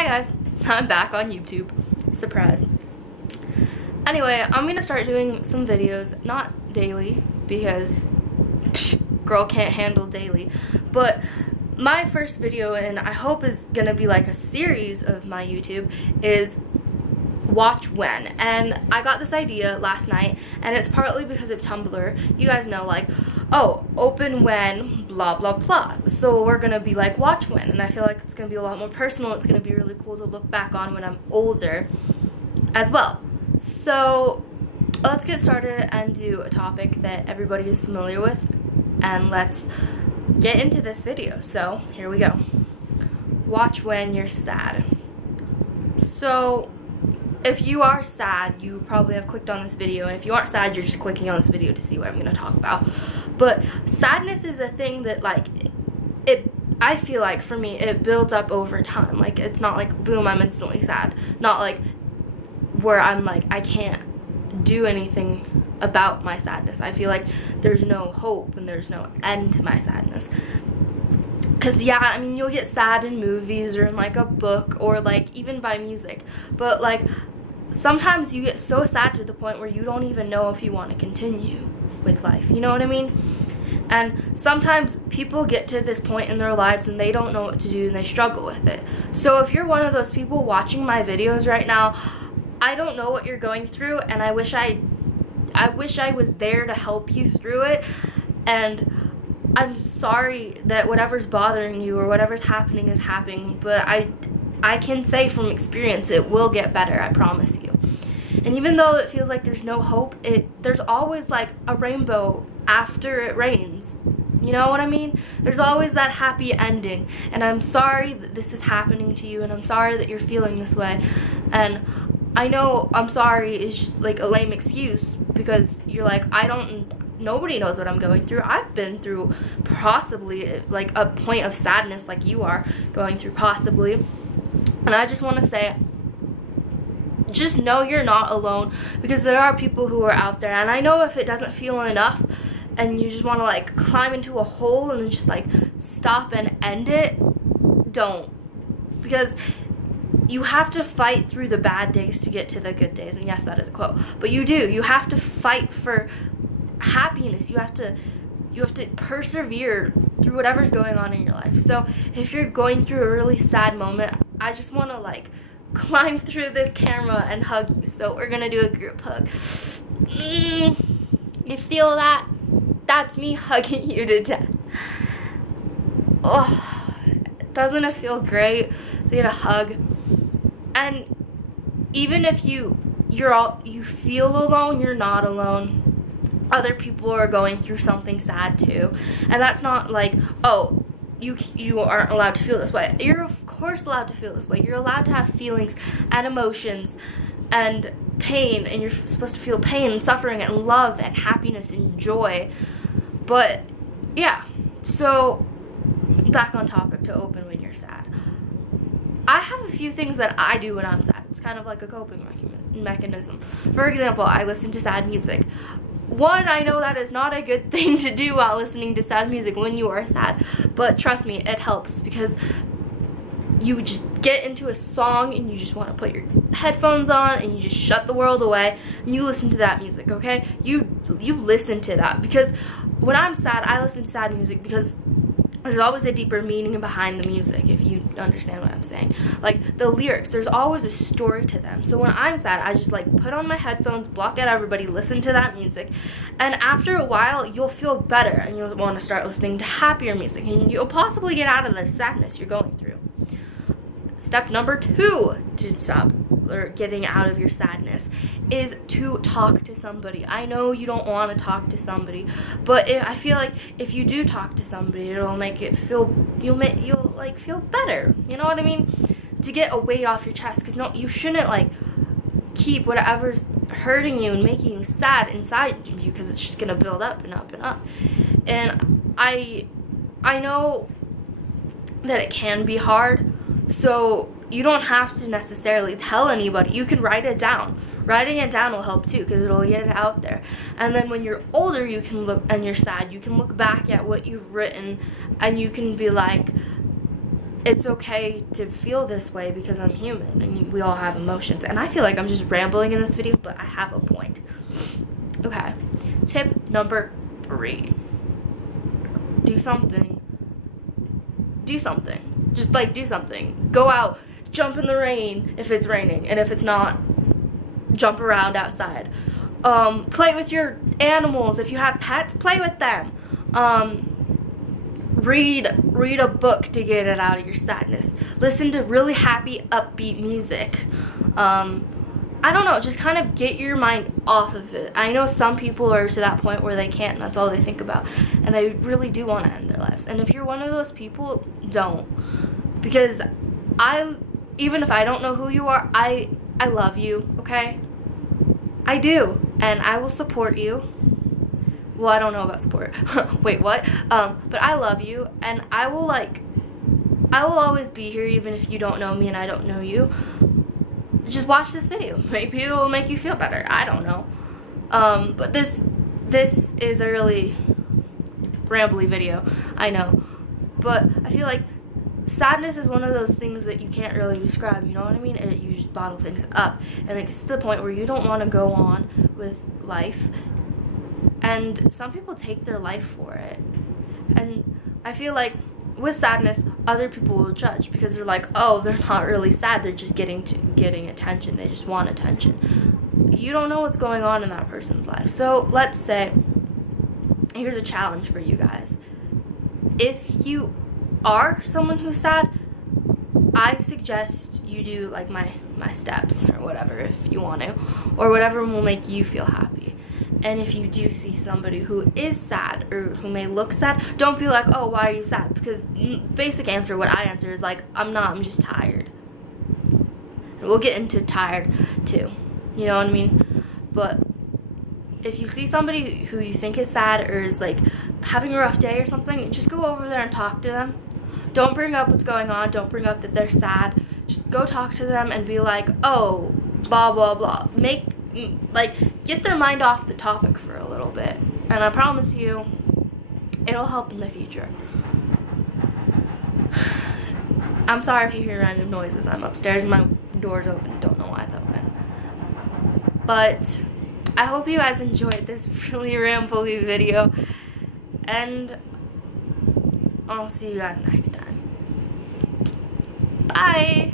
Hi guys, I'm back on YouTube. Surprise. Anyway, I'm gonna start doing some videos, not daily, because girl can't handle daily, but my first video, and I hope is gonna be like a series of my YouTube, is watch when. And I got this idea last night, and it's partly because of Tumblr. You guys know, like, oh, open when blah blah blah, so we're gonna be like watch when, and I feel like it's gonna be a lot more personal. It's gonna be really cool to look back on when I'm older as well. So let's get started and do a topic that everybody is familiar with, and let's get into this video. So here we go. Watch when you're sad. So if you are sad, you probably have clicked on this video, and if you aren't sad, you're just clicking on this video to see what I'm going to talk about. But sadness is a thing that, like, I feel like, for me, it builds up over time. Like, it's not like, boom, I'm instantly sad. Not like where I'm like, I can't do anything about my sadness. I feel like there's no hope and there's no end to my sadness. Because, yeah, I mean, you'll get sad in movies or in, like, a book or, like, even by music. But, like, sometimes you get so sad to the point where you don't even know if you want to continue with life. You know what I mean? And sometimes people get to this point in their lives and they don't know what to do and they struggle with it. So if you're one of those people watching my videos right now, I don't know what you're going through, and I wish I was there to help you through it. And I'm sorry that whatever's bothering you or whatever's happening is happening, but I can say from experience it will get better, I promise you. And even though it feels like there's no hope, there's always like a rainbow after it rains. You know what I mean? There's always that happy ending. And I'm sorry that this is happening to you, and I'm sorry that you're feeling this way. And I know I'm sorry is just like a lame excuse, because you're like, nobody knows what I'm going through. I've been through possibly like a point of sadness like you are going through possibly. And I just want to say, just know you're not alone, because there are people who are out there. And I know if it doesn't feel enough and you just want to like climb into a hole and just like stop and end it, don't. Because you have to fight through the bad days to get to the good days. And yes, that is a quote. But you do. You have to fight for happiness. You have to persevere through whatever's going on in your life. So if you're going through a really sad moment, I just want to like climb through this camera and hug you. So we're gonna do a group hug. You feel that? That's me hugging you to death. Oh, doesn't it feel great to get a hug? And even if you feel alone, you're not alone. Other people are going through something sad too, and that's not like, oh, you aren't allowed to feel this way. You're of course allowed to feel this way. You're allowed to have feelings and emotions and pain, and you're supposed to feel pain and suffering and love and happiness and joy. But yeah, so back on topic, to open when you're sad. I have a few things that I do when I'm sad. It's kind of like a coping mechanism. For example, I listen to sad music. One, I know that is not a good thing to do while listening to sad music when you are sad, but trust me, it helps, because you just get into a song and you just want to put your headphones on and you just shut the world away and you listen to that music, okay? You listen to that, because when I'm sad, I listen to sad music because there's always a deeper meaning behind the music, if you understand what I'm saying. Like, the lyrics, there's always a story to them. So when I'm sad, I just, like, put on my headphones, block out everybody, listen to that music. And after a while, you'll feel better, and you'll want to start listening to happier music, and you'll possibly get out of the sadness you're going through. Step number 2 to stop or getting out of your sadness is to talk to somebody. I know you don't want to talk to somebody, but I feel like if you do talk to somebody, it'll make it feel, you'll like feel better. You know what I mean? To get a weight off your chest, because no, you shouldn't like keep whatever's hurting you and making you sad inside you, because it's just gonna build up and up and up. And I know that it can be hard. So you don't have to necessarily tell anybody. You can write it down. Writing it down will help too, because it'll get it out there. And then when you're older, you can look, and you're sad, you can look back at what you've written and you can be like, it's okay to feel this way because I'm human and we all have emotions. And I feel like I'm just rambling in this video, but I have a point. Okay, tip number 3. Do something. Do something. Just like do something. Go out, jump in the rain if it's raining, and if it's not, jump around outside. Play with your animals. If you have pets, play with them. Read a book to get it out of your sadness. Listen to really happy, upbeat music. I don't know, just kind of get your mind off of it. I know some people are to that point where they can't, and that's all they think about, and they really do want to end their lives. And if you're one of those people, don't. Because even if I don't know who you are, I love you, okay? I do, and I will support you. Well, I don't know about support. Wait, what? But I love you, and I will always be here even if you don't know me and I don't know you. Just watch this video. Maybe it will make you feel better. I don't know. But this is a really rambly video. I know. But I feel like sadness is one of those things that you can't really describe, you know what I mean? You just bottle things up. And it gets to the point where you don't want to go on with life. And some people take their life for it. And I feel like with sadness, other people will judge because they're like, oh, they're not really sad, they're just getting attention, they just want attention. You don't know what's going on in that person's life. So let's say, here's a challenge for you guys. If you are someone who's sad, I suggest you do like my steps or whatever if you want to, or whatever will make you feel happy. And if you do see somebody who is sad or who may look sad, don't be like, oh, why are you sad? Because basic answer, what I answer is like, I'm not, I'm just tired. And we'll get into tired too, you know what I mean? But if you see somebody who you think is sad or is like having a rough day or something, just go over there and talk to them. Don't bring up what's going on, don't bring up that they're sad. Just go talk to them and be like, oh, blah, blah, blah. Get their mind off the topic for a little bit. And I promise you, it'll help in the future. I'm sorry if you hear random noises. I'm upstairs and my door's open. Don't know why it's open. But I hope you guys enjoyed this really rambly video. And I'll see you guys next time. Bye!